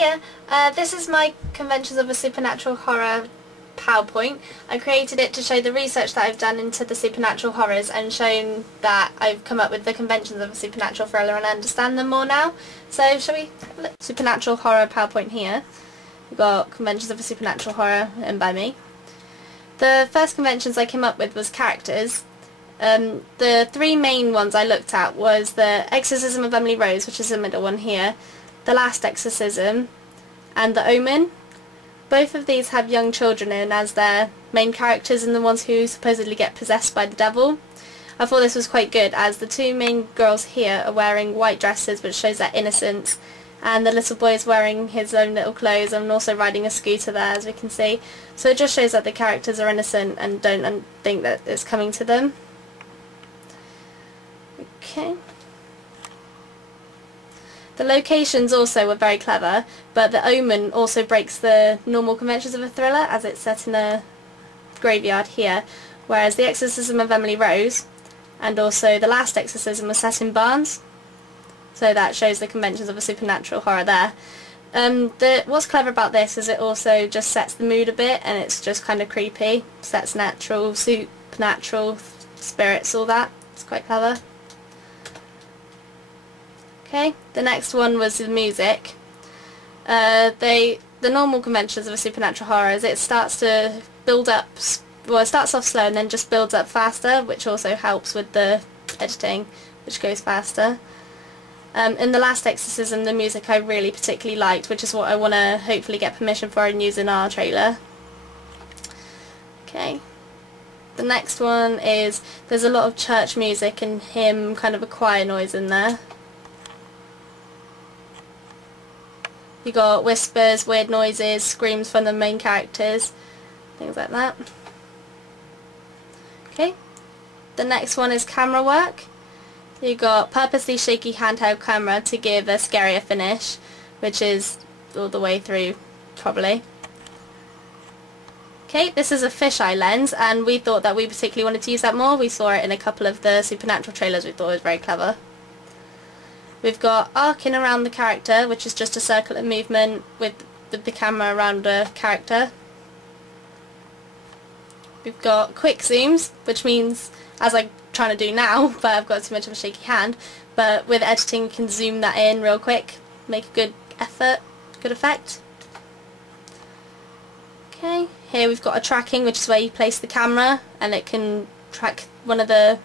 Hiya, this is my Conventions of a Supernatural Horror PowerPoint. I created it to show the research that I've done into the supernatural horrors and shown that I've come up with the conventions of a supernatural thriller and I understand them more now. So shall we look? Supernatural Horror PowerPoint here. We've got Conventions of a Supernatural Horror written by me. The first conventions I came up with was characters. The three main ones I looked at was the Exorcism of Emily Rose, which is the middle one here, The Last Exorcism, and The Omen. Both of these have young children in as their main characters and the ones who supposedly get possessed by the devil. I thought this was quite good as the two main girls here are wearing white dresses which shows their innocence, and the little boy is wearing his own little clothes and also riding a scooter there, as we can see. So it just shows that the characters are innocent and don't think that it's coming to them. Okay. The locations also were very clever, but The Omen also breaks the normal conventions of a thriller as it's set in a graveyard here, whereas The Exorcism of Emily Rose and also The Last Exorcism was set in barns. So that shows the conventions of a supernatural horror there. What's clever about this is it also just sets the mood a bit and it's just kind of creepy. Sets natural, supernatural, spirits, all that. It's quite clever. Okay, the next one was the music. The normal conventions of a supernatural horror is it starts to build up, well it starts off slow and then just builds up faster, which also helps with the editing, which goes faster. In The Last Exorcism the music I really particularly liked, which is what I want to hopefully get permission for and use in our trailer. Okay. The next one is, there's a lot of church music and hymn, kind of a choir noise in there. You got whispers, weird noises, screams from the main characters, things like that. Okay. The next one is camera work. You got purposely shaky handheld camera to give a scarier finish, which is all the way through, probably. Okay, this is a fisheye lens, and we thought that we particularly wanted to use that more. We saw it in a couple of the supernatural trailers. We thought it was very clever. We've got arcing around the character, which is just a circular movement with the camera around a character. We've got quick zooms, which means, as I'm trying to do now, but I've got too much of a shaky hand, but with editing you can zoom that in real quick, make a good effect. Okay, here we've got a tracking, which is where you place the camera and it can track one of the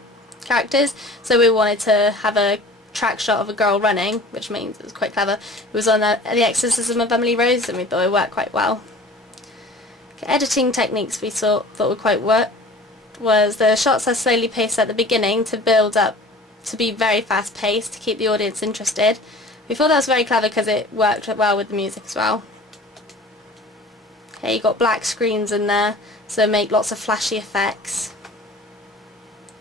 characters. So we wanted to have a track shot of a girl running, which means it was quite clever. It was on the Exorcism of Emily Rose and we thought it worked quite well. Okay, editing techniques we thought would quite work was the shots are slowly paced at the beginning to build up to be very fast paced to keep the audience interested. We thought that was very clever because it worked well with the music as well. Okay, you got black screens in there so make lots of flashy effects.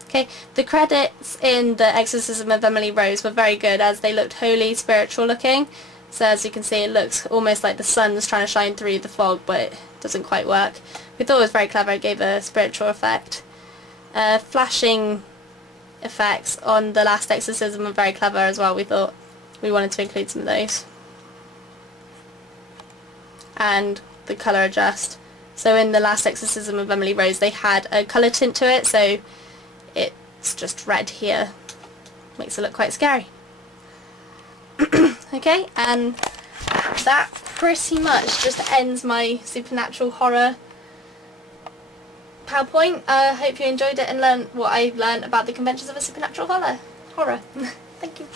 Okay, the credits in The Exorcism of Emily Rose were very good as they looked holy, spiritual looking. So as you can see it looks almost like the sun's trying to shine through the fog, but it doesn't quite work. We thought it was very clever, it gave a spiritual effect. Flashing effects on The Last Exorcism are very clever as well. We thought we wanted to include some of those. And the colour adjust. So in The Last Exorcism of Emily Rose they had a colour tint to it, so it's just red here. Makes it look quite scary. Okay, and that pretty much just ends my supernatural horror PowerPoint. I hope you enjoyed it and learned what I learned about the conventions of a supernatural horror. Thank you.